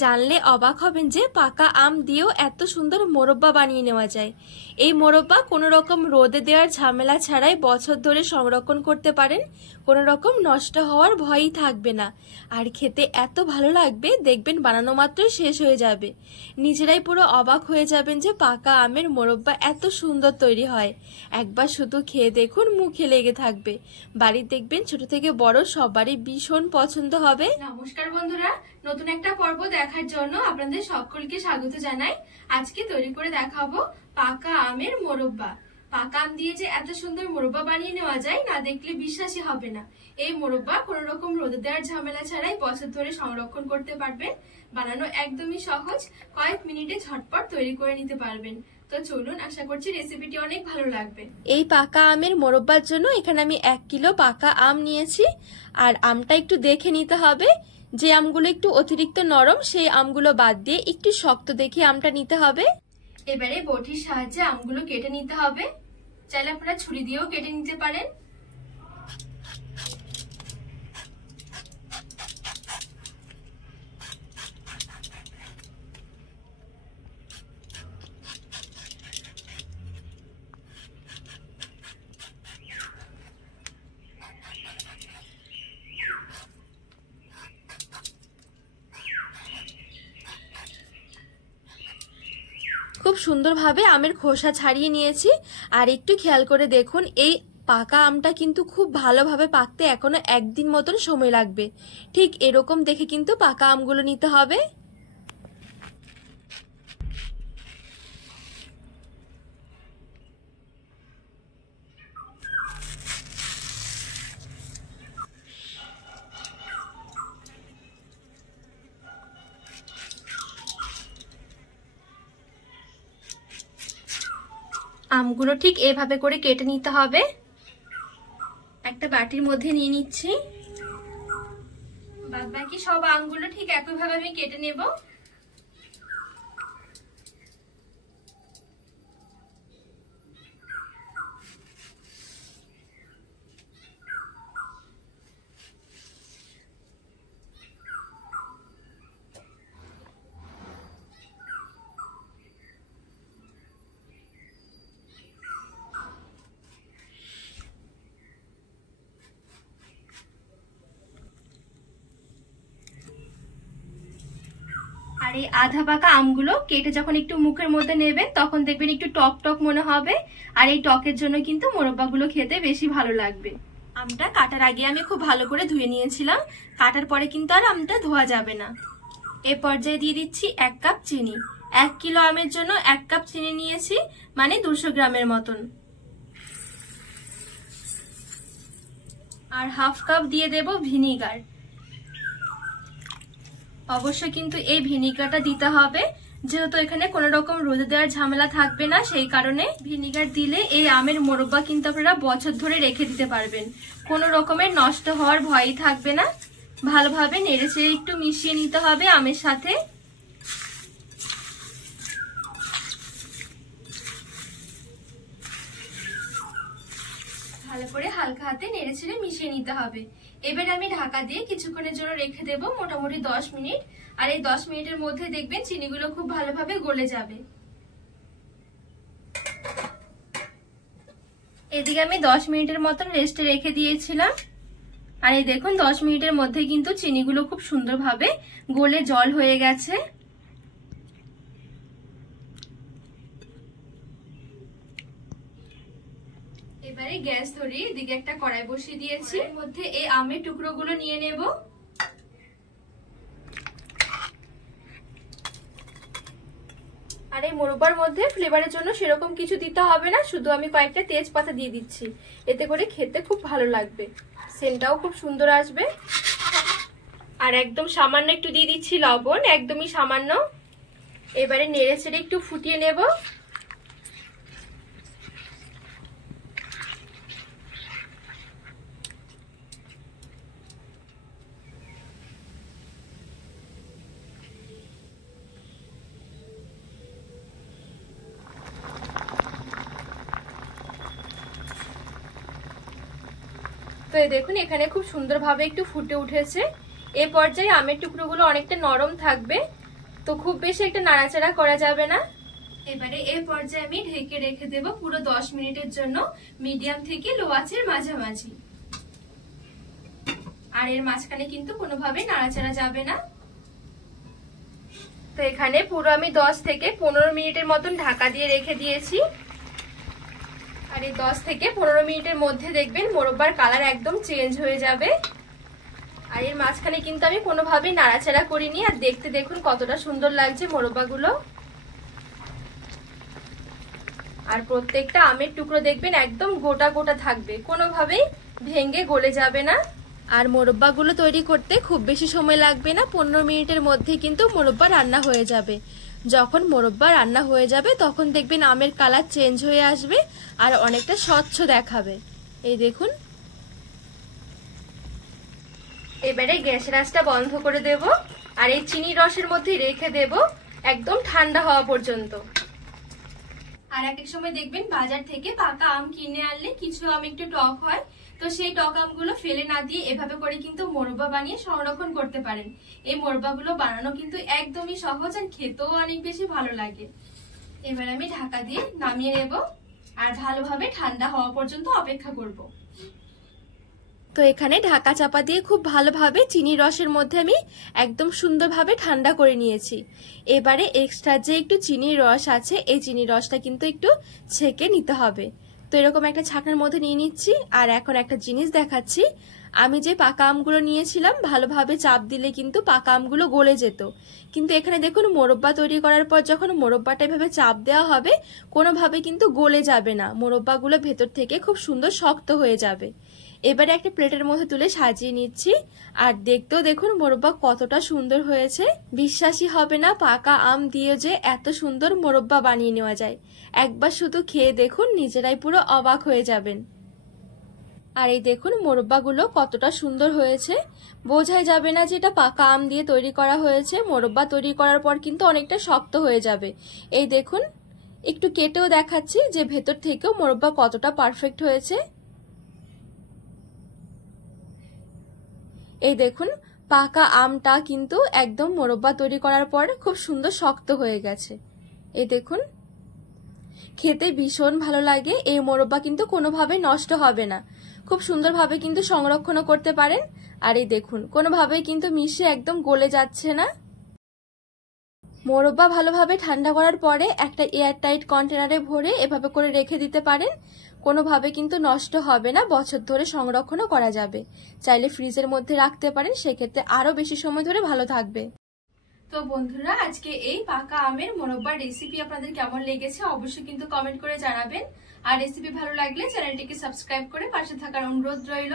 জানলে অবাক হবেন যে পাকা আম দিয়েও এত সুন্দর মোরব্বা বানিয়ে নেওয়া যায়। এই মোরব্বা কোনো রকম রোদে দেওয়ার ঝামেলা ছাড়াই বছর ধরে সংরক্ষণ করতে পারেন, কোনো রকম নষ্ট হওয়ার ভয়ই থাকবে না। আর খেতে এত ভালো লাগবে, দেখবেন বানানো মাত্রই শেষ হয়ে যাবে। নিজেরাই পুরো অবাক হয়ে যাবেন যে পাকা আমের মোরব্বা এত সুন্দর তৈরি হয়। একবার শুধু খেয়ে দেখুন, মুখে লেগে থাকবে। বাড়ির দেখবেন ছোট থেকে বড় সবারই ভীষণ পছন্দ হবে। নমস্কার বন্ধুরা, নতুন একটা পর্ব দেখার জন্য আপনাদের সকলকে স্বাগত জানাই। আজকে তৈরি করে দেখাবো পাকা আমের মোরব্বা। পাকা আম দিয়ে যে এত সুন্দর মোরব্বা বানিয়ে নেওয়া যায়, না দেখলে বিশ্বাসই হবে না। এই মোরব্বা কোনো রকম রোদে দেওয়ার ঝামেলা ছাড়াই বছর ধরে সংরক্ষণ করতে পারবেন। বানানো একদমই সহজ, কয়েক মিনিটে ঝটপট তৈরি করে নিতে পারবেন। তো চলুন, আশা করছি রেসিপিটি অনেক ভালো লাগবে। এই পাকা আমের মোরব্বার জন্য এখানে আমি 1 কিলো পাকা আম নিয়েছি। আর আমটা একটু দেখে নিতে হবে, যে আমগুলো একটু অতিরিক্ত নরম সেই আমগুলো বাদ দিয়ে একটু শক্ত দেখে আমটা নিতে হবে। এবারে বটির সাহায্যে আমগুলো কেটে নিতে হবে। চাইলে আপনারা ছুরি দিয়েও কেটে নিতে পারেন। খুব সুন্দরভাবে আমের খোসা ছাড়িয়ে নিয়েছি। আর একটু খেয়াল করে দেখুন, এই পাকা আমটা কিন্তু খুব ভালোভাবে পাকতে এখনো 1 দিন মতন সময় লাগবে। ঠিক এরকম দেখে কিন্তু পাকা আমগুলো নিতে হবে। আমগুলো ঠিক এভাবে করে কেটে নিতে হবে। একটা বাটির মধ্যে নিয়ে নিচ্ছি। বাকি সব আমগুলো ঠিক একইভাবে আমি কেটে নেব। আর এই আধা পাকা আমগুলো কেটে যখন একটু মুখের মধ্যে নেবেন, তখন দেখবেন একটু টক টক মনে হবে। আর এই টকের জন্য কিন্তু মোরব্বাগুলো খেতে বেশি ভালো লাগবে। আমটা কাটার আগে আমি খুব ভালো করে ধুয়ে নিয়েছিলাম। কাটার পরে কিন্তু আর আমটা ধোয়া যাবে না। এ পর্যায়ে দিয়ে দিচ্ছি 1 কাপ চিনি। 1 কিলো আমের জন্য 1 কাপ চিনি নিয়েছি, মানে 200 গ্রামের মতন। আর হাফ কাপ দিয়ে দেব ভিনিগার। অবশ্যই কিন্তু এই ভিনিগারটা দিতে হবে, যেহেতু এখানে কোনো রকম রোদে দেওয়ার ঝামেলা থাকবে না। সেই কারণে ভিনিগার দিলে এই আমের মোরব্বা কিন্তু আপনারা বছর ধরে রেখে দিতে পারবেন। কোনো রকমের নষ্ট হওয়ার ভয়ই থাকবে না। ভালোভাবে নেড়েচেড়ে একটু মিশিয়ে নিতে হবে আমের সাথে। ভালো করে হালকা হাতে নেড়েচেড়ে মিশিয়ে নিতে হবে। এবারে আমি ঢাকা দিয়ে কিছুক্ষণের জন্য রেখে দেব, মোটামুটি 10 মিনিট। আর এই 10 মিনিটের মধ্যে দেখবেন চিনিগুলো খুব ভালোভাবে গলে যাবে। এদিকে আমি 10 মিনিটের মতন রেস্টে রেখে দিয়েছিলাম। আর এই দেখুন 10 মিনিটের মধ্যে কিন্তু চিনিগুলো খুব সুন্দরভাবে গলে জল হয়ে গেছে। এবারে গ্যাস ধরিয়ে এদিকে একটা কড়াই বসিয়ে দিয়েছি। এর মধ্যে এই আমের টুকরোগুলো নিয়ে নেব। আর এই মোরব্বার মধ্যে ফ্লেভারের জন্য সেরকম কিছু দিতে হবে না, শুধু আমি কয়েকটা তেজপাতা দিয়ে দিচ্ছি। এতে করে খেতে খুব ভালো লাগবে, সেন্টটাও খুব সুন্দর আসবে। আর একদম সামান্য একটু দিয়ে দিচ্ছি লবণ, একদমই সামান্য। এবারে নেড়ে চেড়ে একটু ফুটিয়ে নেব। তো এই দেখুন এখানে খুব সুন্দরভাবে একটু ফুটে উঠেছে। এই পর্যায়ে আমের টুকরোগুলো অনেকটা নরম থাকবে, তো খুব বেশি একটা নাড়াচাড়া করা যাবে না। এবারে এই পর্যায়ে আমি ঢেকে রেখে দেব পুরো 10 মিনিটের জন্য, মিডিয়াম থেকে লো আঁচের মাঝামাঝি। আর এর মাঝখানে কিন্তু কোনোভাবে নাড়াচাড়া যাবে না। তো এখানে পুরো আমি 10 থেকে 15 মিনিটের মতন ঢাকা দিয়ে রেখে দিয়েছি। আর এই 10 থেকে 15 মিনিটের মধ্যে দেখবেন মোরব্বার কালার একদম চেঞ্জ হয়ে যাবে। আর এর মাঝখানে কিন্তু আমি কোনোভাবেই নাড়াচাড়া করিনি। আর দেখতে দেখুন কতটা সুন্দর লাগছে মোরব্বাগুলো। আর প্রত্যেকটা আমের টুকরো দেখবেন একদম গোটা গোটা থাকবে, কোনোভাবেই ভেঙে গলে যাবে না। আর মোরব্বাগুলো তৈরি করতে খুব বেশি সময় লাগবে না, 15 মিনিটের মধ্যে কিন্তু মোরব্বা রান্না হয়ে যাবে। যখন মোরব্বা রান্না হয়ে যাবে তখন দেখবেন আমের কালার চেঞ্জ হয়ে আসবে আর অনেকটা স্বচ্ছ দেখাবে। এই দেখুন। এবারে গ্যাসের আঁচটা বন্ধ করে দেব আর এই চিনির রসের মধ্যে রেখে দেব একদম ঠান্ডা হওয়া পর্যন্ত। আর এক এক সময় দেখবেন বাজার থেকে পাকা আম কিনে আনলে কিছু আম একটু টক হয়, তো সেই টক আমগুলো ফেলে না দিয়ে এভাবে করে কিন্তু মোরব্বা বানিয়ে সংরক্ষণ করতে পারেন। এই মোরব্বাগুলো বানানো কিন্তু একদমই সহজ আর খেতেও অনেক বেশি ভালো লাগে। এবার আমি ঢাকা দিয়ে নামিয়ে নেব আর ভালোভাবে ঠান্ডা হওয়া পর্যন্ত অপেক্ষা করব। তো এখানে ঢাকা চাপা দিয়ে খুব ভালোভাবে চিনির রসের মধ্যে আমি একদম সুন্দরভাবে ঠান্ডা করে নিয়েছি। এবারে এক্সট্রা যে একটু চিনির রস আছে এই চিনির রসটা কিন্তু একটু ছেঁকে নিতে হবে। তো এরকম একটা ছাঁকনার মধ্যে নিয়ে নিচ্ছি। আর এখন একটা জিনিস দেখাচ্ছি, আমি যে পাকা আমগুলো নিয়েছিলাম ভালোভাবে চাপ দিলে কিন্তু পাকা আমগুলো গলে যেত, কিন্তু এখানে দেখুন মোরব্বা তৈরি করার পর যখন মোরব্বাটা এভাবে চাপ দেওয়া হবে কোনোভাবে কিন্তু গলে যাবে না, মোরব্বাগুলো ভেতর থেকে খুব সুন্দর শক্ত হয়ে যাবে। এবারে একটা প্লেটের মধ্যে তুলে সাজিয়ে নিচ্ছি। আর দেখতেও দেখুন মোরব্বা কতটা সুন্দর হয়েছে, বিশ্বাসই হবে না পাকা আম দিয়ে যে এত সুন্দর মোরব্বা বানিয়ে নেওয়া যায়। একবার শুধু খেয়ে দেখুন, নিজেরাই পুরো অবাক হয়ে যাবেন। আর এই দেখুন মোরব্বাগুলো কতটা সুন্দর হয়েছে, বোঝাই যাবে না যে এটা পাকা আম দিয়ে তৈরি করা হয়েছে। মোরব্বা তৈরি করার পর কিন্তু অনেকটা শক্ত হয়ে যাবে। এই দেখুন একটু কেটেও দেখাচ্ছি যে ভেতর থেকেও মোরব্বা কতটা পারফেক্ট হয়েছে। এই দেখুন পাকা আমটা কিন্তু একদম মোরব্বা তৈরি করার পর খুব সুন্দর শক্ত হয়ে গেছে। এই দেখুন খেতে ভীষণ ভালো লাগে। এই মোরব্বা কিন্তু কোনোভাবে নষ্ট হবে না, খুব সুন্দরভাবে কিন্তু সংরক্ষণও করতে পারেন। আর এই দেখুন কোনোভাবে কিন্তু মিশে একদম গলে যাচ্ছে না। মোরব্বা ভালোভাবে ঠান্ডা করার পরে একটা এয়ারটাইট কন্টেনারে ভরে এভাবে করে রেখে দিতে পারেন, কোনোভাবে কিন্তু নষ্ট হবে না, বছর ধরে সংরক্ষণও করা যাবে। চাইলে ফ্রিজের মধ্যে রাখতে পারেন, সেক্ষেত্রে আরো বেশি সময় ধরে ভালো থাকবে। তো বন্ধুরা আজকে এই পাকা আমের মোরব্বার রেসিপি আপনাদের কেমন লেগেছে অবশ্যই কিন্তু কমেন্ট করে জানাবেন। আর রেসিপি ভালো লাগলে চ্যানেলটিকে সাবস্ক্রাইব করে পাশে থাকার অনুরোধ রইল।